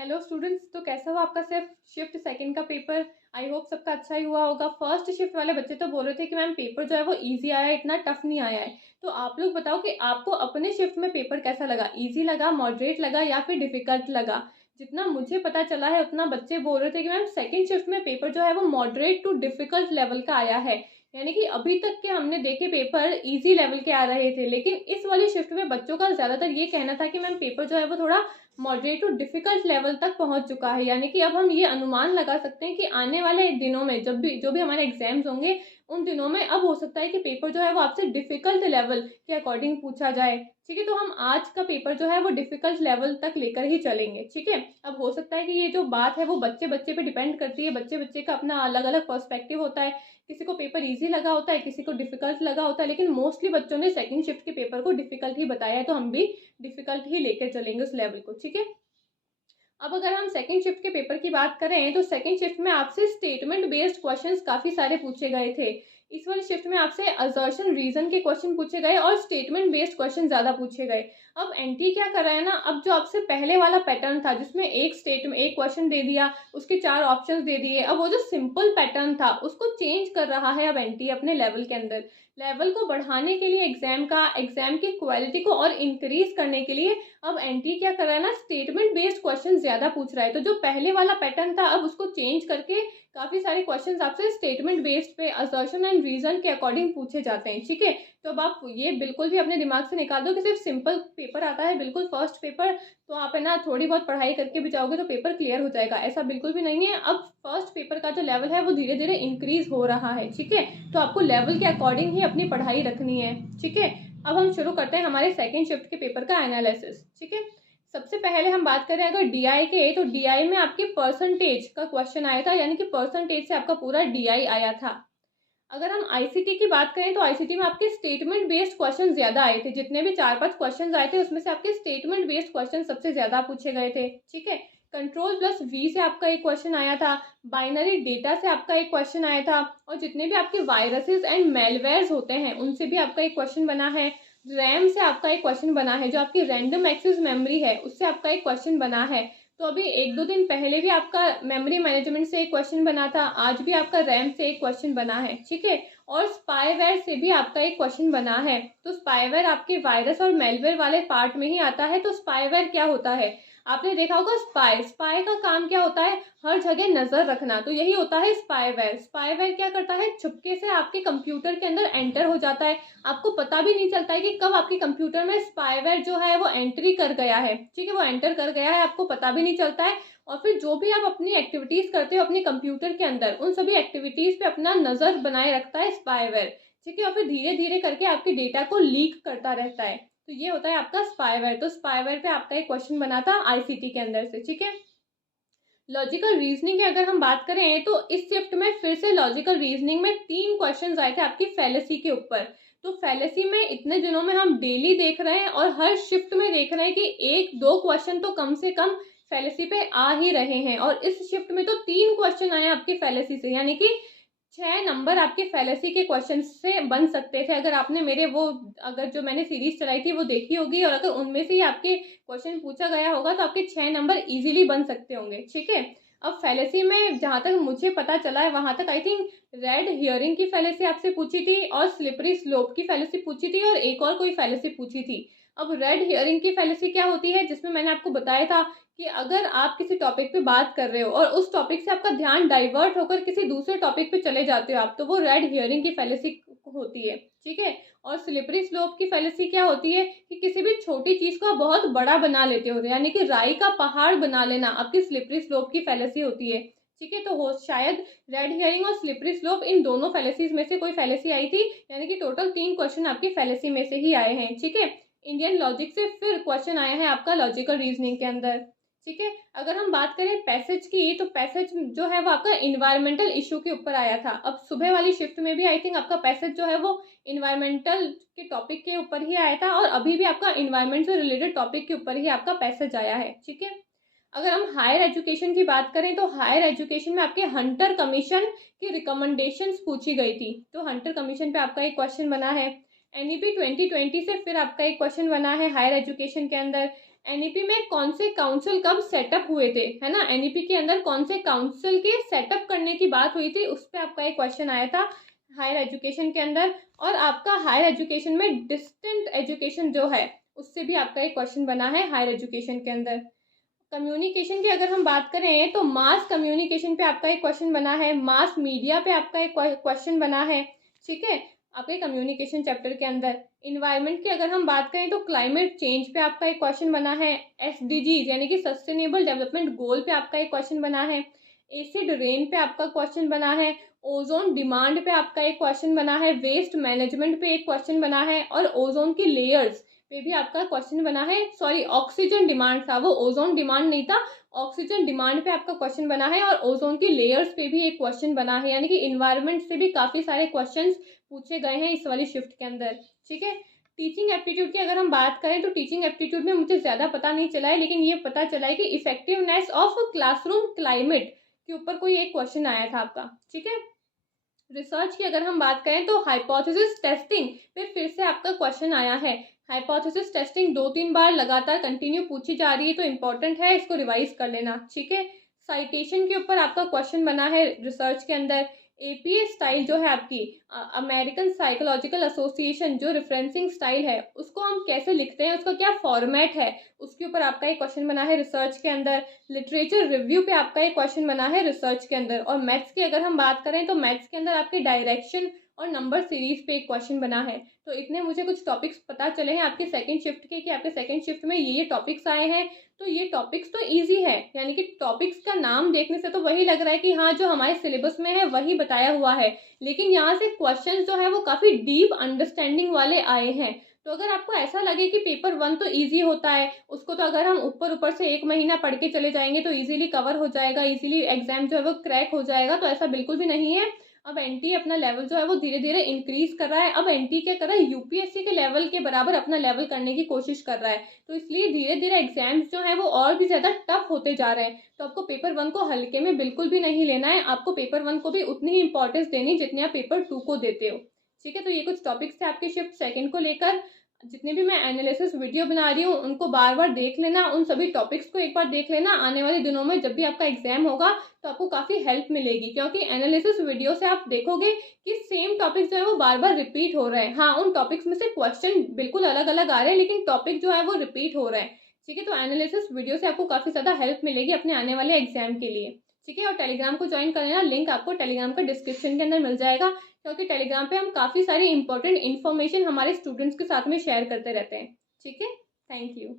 Hello students, तो कैसा हुआ आपका सिर्फ शिफ्ट सेकंड का पेपर। आई होप सबका अच्छा ही हुआ होगा। फर्स्ट शिफ्ट वाले बच्चे तो बोल रहे थे कि मैम पेपर जो है वो इजी आया है, इतना टफ नहीं आया है। तो आप लोग बताओ कि आपको अपने शिफ्ट में पेपर कैसा लगा, इजी लगा, मॉडरेट लगा या फिर डिफिकल्ट लगा। जितना मुझे पता चला है उतना बच्चे बोल रहे थे कि मैम सेकंड शिफ्ट में पेपर जो है वो मॉडरेट टू डिफिकल्ट लेवल का आया है। यानी कि अभी तक के हमने देखे पेपर इजी लेवल के आ रहे थे, लेकिन इस वाली शिफ्ट में बच्चों का ज्यादातर ये कहना था कि मैम पेपर जो है वो थोड़ा मॉडरेट टू डिफिकल्ट लेवल तक पहुंच चुका है। यानी कि अब हम ये अनुमान लगा सकते हैं कि आने वाले दिनों में जब भी जो भी हमारे एग्जाम्स होंगे उन दिनों में अब हो सकता है कि पेपर जो है वो आपसे डिफिकल्ट लेवल के अकॉर्डिंग पूछा जाए। ठीक है, तो हम आज का पेपर जो है वो डिफिकल्ट लेवल तक लेकर ही चलेंगे। ठीक है, अब हो सकता है कि ये जो बात है वो बच्चे बच्चे पे डिपेंड करती है, बच्चे बच्चे का अपना अलग अलग पर्सपेक्टिव होता है। किसी को पेपर इजी लगा होता है, किसी को डिफिकल्ट लगा होता है, लेकिन मोस्टली बच्चों ने सेकंड शिफ्ट के पेपर को डिफिकल्ट ही बताया है, तो हम भी डिफिकल्ट ही लेकर चलेंगे उस लेवल को। ठीक है, अब अगर हम सेकंड शिफ्ट के पेपर की बात करें तो सेकंड शिफ्ट में आपसे स्टेटमेंट बेस्ड क्वेश्चंस काफी सारे पूछे गए थे। इस वाली शिफ्ट में आपसे असर्शन रीजन के क्वेश्चन पूछे गए और स्टेटमेंट बेस्ड क्वेश्चन ज्यादा पूछे गए। अब एनटी क्या कर रहा है ना, अब जो आपसे पहले वाला पैटर्न था जिसमें एक स्टेटमेंट एक क्वेश्चन दे दिया, उसके चार ऑप्शंस दे दिए, अब वो जो सिंपल पैटर्न था उसको चेंज कर रहा है अब एनटी अपने लेवल के अंदर। लेवल को बढ़ाने के लिए एग्जाम की क्वालिटी को और इंक्रीज करने के लिए अब एनटी क्या कर रहा है ना, स्टेटमेंट बेस्ड क्वेश्चन ज्यादा पूछ रहा है। तो जो पहले वाला पैटर्न था अब उसको चेंज करके काफी सारे क्वेश्चंस आपसे स्टेटमेंट बेस्ड पे असर्शन एंड रीजन के अकॉर्डिंग पूछे जाते हैं। ठीक है, तो अब आप ये बिल्कुल भी अपने दिमाग से निकाल दो कि सिर्फ सिंपल पेपर आता है बिल्कुल फर्स्ट पेपर, तो आप है ना थोड़ी बहुत पढ़ाई करके भी जाओगे तो पेपर क्लियर हो जाएगा, ऐसा बिल्कुल भी नहीं है। अब फर्स्ट पेपर का जो लेवल है वो धीरे धीरे इंक्रीज हो रहा है। ठीक है, तो आपको लेवल के अकॉर्डिंग ही अपनी पढ़ाई रखनी है। ठीक है, अब हम शुरू करते हैं हमारे सेकंड शिफ्ट के पेपर का एनालिसिस। ठीक है, सबसे पहले हम बात करें अगर डीआई के, तो डीआई में आपके परसेंटेज का क्वेश्चन आया था, यानी कि परसेंटेज से आपका पूरा डीआई आया था। अगर हम आईसीटी की बात करें तो आईसीटी में आपके स्टेटमेंट बेस्ड क्वेश्चन ज्यादा आए थे, जितने भी 4-5 क्वेश्चन आए थे उसमें से आपके स्टेटमेंट बेस्ड क्वेश्चन सबसे ज्यादा पूछे गए थे। ठीक है, कंट्रोल प्लस वी से आपका एक क्वेश्चन आया था, बाइनरी डेटा से आपका एक क्वेश्चन आया था, और जितने भी आपके वायरसेस एंड मेलवेयर्स होते हैं उनसे भी आपका एक क्वेश्चन बना है। रैम से आपका एक क्वेश्चन बना है, जो आपकी रैंडम एक्सेस मेमोरी है उससे आपका एक क्वेश्चन बना है। तो अभी 1-2 दिन पहले भी आपका मेमोरी मैनेजमेंट से एक क्वेश्चन बना था, आज भी आपका रैम से एक क्वेश्चन बना है। ठीक है, और स्पाईवेयर से भी आपका एक क्वेश्चन बना है। तो स्पाईवेयर आपके वायरस और मेलवेयर वाले पार्ट में ही आता है। तो स्पाईवेयर क्या होता है, आपने देखा होगा, स्पाई स्पाई का काम क्या होता है, हर जगह नजर रखना, तो यही होता है स्पाईवेयर। स्पाईवेयर क्या करता है, छुपके से आपके कंप्यूटर के अंदर एंटर हो जाता है, आपको पता भी नहीं चलता है कि कब आपके कंप्यूटर में स्पाईवेयर जो है वो एंट्री कर गया है। ठीक है, वो एंटर कर गया है, आपको पता भी नहीं चलता है। और फिर जो भी आप अपनी एक्टिविटीज करते हो अपने कंप्यूटर के अंदर, उन सभी एक्टिविटीज पे अपना नजर बनाए रखता है स्पाईवेयर। ठीक है, और फिर धीरे धीरे करके आपके डेटा को लीक करता रहता है। तो ये होता है आपका स्पाईवेयर। तो स्पाईवेयर पे आपका एक क्वेश्चन बना था आईसीटी के अंदर से। ठीक है, लॉजिकल रीजनिंग की अगर हम बात करें तो इस शिफ्ट में फिर से लॉजिकल रीजनिंग में 3 क्वेश्चंस आए थे आपकी फैलेसी के ऊपर। तो फैलेसी में इतने दिनों में हम डेली देख रहे हैं और हर शिफ्ट में देख रहे हैं कि 1-2 क्वेश्चन तो कम से कम फैलेसी पे आ ही रहे हैं, और इस शिफ्ट में तो 3 क्वेश्चन आए आपके फैलेसी से, यानी कि 6 नंबर आपके फैलेसी के क्वेश्चन से बन सकते थे अगर आपने मेरे वो, अगर जो मैंने सीरीज चलाई थी वो देखी होगी, और अगर उनमें से ही आपके क्वेश्चन पूछा गया होगा तो आपके 6 नंबर इजीली बन सकते होंगे। ठीक है, अब फैलेसी में जहां तक मुझे पता चला है वहां तक आई थिंक रेड हियरिंग की फैलेसी आपसे पूछी थी, और स्लिपरी स्लोप की फैलेसी पूछी थी, और एक और कोई फैलेसी पूछी थी। अब रेड हियरिंग की फैलेसी क्या होती है, जिसमें मैंने आपको बताया था कि अगर आप किसी टॉपिक पे बात कर रहे हो और उस टॉपिक से आपका ध्यान डाइवर्ट होकर किसी दूसरे टॉपिक पे चले जाते हो आप, तो वो रेड हियरिंग की फैलेसी होती है। ठीक है, और स्लिपरी स्लोप की फैलेसी क्या होती है कि किसी भी छोटी चीज को आप बहुत बड़ा बना लेते हो, यानी कि राई का पहाड़ बना लेना आपकी स्लिपरी स्लोप की फैलेसी होती है। ठीक है, तो हो शायद रेड हियरिंग और स्लिपरी स्लोप इन दोनों फैलेसीज में से कोई फैलेसी आई थी, यानी कि टोटल 3 क्वेश्चन आपकी फैलेसी में से ही आए हैं। ठीक है, इंडियन लॉजिक से फिर क्वेश्चन आया है आपका लॉजिकल रीजनिंग के अंदर। ठीक है, अगर हम बात करें पैसेज की, तो पैसेज जो है वो आपका इन्वायरमेंटल इशू के ऊपर आया था। अब सुबह वाली शिफ्ट में भी आई थिंक आपका पैसेज जो है वो इन्वायरमेंटल के टॉपिक के ऊपर ही आया था, और अभी भी आपका इन्वायरमेंट से रिलेटेड टॉपिक के ऊपर ही आपका पैसेज आया है। ठीक है, अगर हम हायर एजुकेशन की बात करें तो हायर एजुकेशन में आपके हंटर कमीशन की रिकमेंडेशंस पूछी गई थी। तो हंटर कमीशन पे आपका एक क्वेश्चन बना है। एनईपी 2020 से फिर आपका एक क्वेश्चन बना है हायर एजुकेशन के अंदर। एनईपी में कौन से काउंसिल कब सेटअप हुए थे, है ना, एनईपी के अंदर कौन से काउंसिल के सेटअप करने की बात हुई थी, उस पर आपका एक क्वेश्चन आया था हायर एजुकेशन के अंदर। और आपका हायर एजुकेशन में डिस्टेंट एजुकेशन जो है उससे भी आपका एक क्वेश्चन बना है हायर एजुकेशन के अंदर। कम्युनिकेशन की अगर हम बात करें तो मास कम्युनिकेशन पे आपका एक क्वेश्चन बना है, मास मीडिया पे आपका एक क्वेश्चन बना है, ठीक है, आपके कम्युनिकेशन चैप्टर के अंदर। इन्वायरमेंट की अगर हम बात करें तो क्लाइमेट चेंज पे आपका एक क्वेश्चन बना है, एसडीजीज यानी कि सस्टेनेबल डेवलपमेंट गोल पे आपका एक क्वेश्चन बना है, एसिड रेन पे आपका क्वेश्चन बना है, ओजोन डिमांड पे आपका एक क्वेश्चन बना है, वेस्ट मैनेजमेंट पे एक क्वेश्चन बना है, और ओजोन की लेयर्स पे भी आपका क्वेश्चन बना है। सॉरी, ऑक्सीजन डिमांड था वो, ओजोन डिमांड नहीं था, ऑक्सीजन डिमांड पे आपका क्वेश्चन बना है, और ओजोन की लेयर्स पे भी एक क्वेश्चन बना है। यानी कि इन्वायरमेंट से भी काफी सारे क्वेश्चंस पूछे गए हैं इस वाली शिफ्ट के अंदर, ठीक है। टीचिंग एप्टीट्यूड की अगर हम बात करें तो टीचिंग एप्टीट्यूड में मुझे ज्यादा पता नहीं चला है, लेकिन ये पता चला है कि इफेक्टिवनेस ऑफ क्लासरूम क्लाइमेट के ऊपर कोई एक क्वेश्चन आया था आपका, ठीक है। रिसर्च की अगर हम बात करें तो हाइपोथेसिस टेस्टिंग पे फिर से आपका क्वेश्चन आया है। हाइपोथेसिस टेस्टिंग 2-3 बार लगातार कंटिन्यू पूछी जा रही है, तो इंपॉर्टेंट है, इसको रिवाइज कर लेना, ठीक है। साइटेशन के ऊपर आपका क्वेश्चन बना है रिसर्च के अंदर। एपीए स्टाइल जो है आपकी, अमेरिकन साइकोलॉजिकल एसोसिएशन, जो रेफरेंसिंग स्टाइल है उसको हम कैसे लिखते हैं, उसका क्या फॉर्मेट है, उसके ऊपर आपका एक क्वेश्चन बना है रिसर्च के अंदर। लिटरेचर रिव्यू पे आपका एक क्वेश्चन बना है रिसर्च के अंदर। और मैथ्स की अगर हम बात करें तो मैथ्स के अंदर आपके डायरेक्शन और नंबर सीरीज पे एक क्वेश्चन बना है। तो इतने मुझे कुछ टॉपिक्स पता चले हैं आपके सेकंड शिफ्ट के, कि आपके सेकंड शिफ्ट में ये टॉपिक्स आए हैं। तो ये टॉपिक्स तो इजी है, यानी कि टॉपिक्स का नाम देखने से तो वही लग रहा है कि हाँ जो हमारे सिलेबस में है वही बताया हुआ है, लेकिन यहाँ से क्वेश्चंस जो है वो काफी डीप अंडरस्टैंडिंग वाले आए हैं। तो अगर आपको ऐसा लगे कि पेपर 1 तो इजी होता है, उसको तो अगर हम ऊपर ऊपर से 1 महीना पढ़ के चले जाएंगे तो इजीली कवर हो जाएगा, इजीली एग्जाम जो है वो क्रैक हो जाएगा, तो ऐसा बिल्कुल भी नहीं है। अब एनटी अपना लेवल जो है वो धीरे धीरे इंक्रीज कर रहा है। अब एनटी क्या कर रहा है, यूपीएससी के लेवल के बराबर अपना लेवल करने की कोशिश कर रहा है। तो इसलिए धीरे धीरे एग्जाम्स जो है वो और भी ज्यादा टफ होते जा रहे हैं। तो आपको पेपर 1 को हल्के में बिल्कुल भी नहीं लेना है, आपको पेपर 1 को भी उतनी ही इंपॉर्टेंस देनी जितनी आप पेपर 2 को देते हो, ठीक है। तो ये कुछ टॉपिक्स थे आपके शिफ्ट सेकंड को लेकर। जितने भी मैं एनालिसिस वीडियो बना रही हूँ उनको बार बार देख लेना, उन सभी टॉपिक्स को एक बार देख लेना। आने वाले दिनों में जब भी आपका एग्जाम होगा तो आपको काफी हेल्प मिलेगी, क्योंकि एनालिसिस वीडियो से आप देखोगे कि सेम टॉपिक्स जो है वो बार बार रिपीट हो रहे हैं। हाँ, उन टॉपिक्स में से क्वेश्चन बिल्कुल अलग अलग आ रहे हैं, लेकिन टॉपिक जो है वो रिपीट हो रहे हैं, ठीक है। तो एनालिसिस वीडियो से आपको काफी ज्यादा हेल्प मिलेगी अपने आने वाले एग्जाम के लिए, ठीक है। और टेलीग्राम को ज्वाइन कर लेना, लिंक आपको टेलीग्राम का डिस्क्रिप्शन के अंदर मिल जाएगा, क्योंकि टेलीग्राम पे हम काफी सारी इंपॉर्टेंट इन्फॉर्मेशन हमारे स्टूडेंट्स के साथ में शेयर करते रहते हैं, ठीक है। Thank you.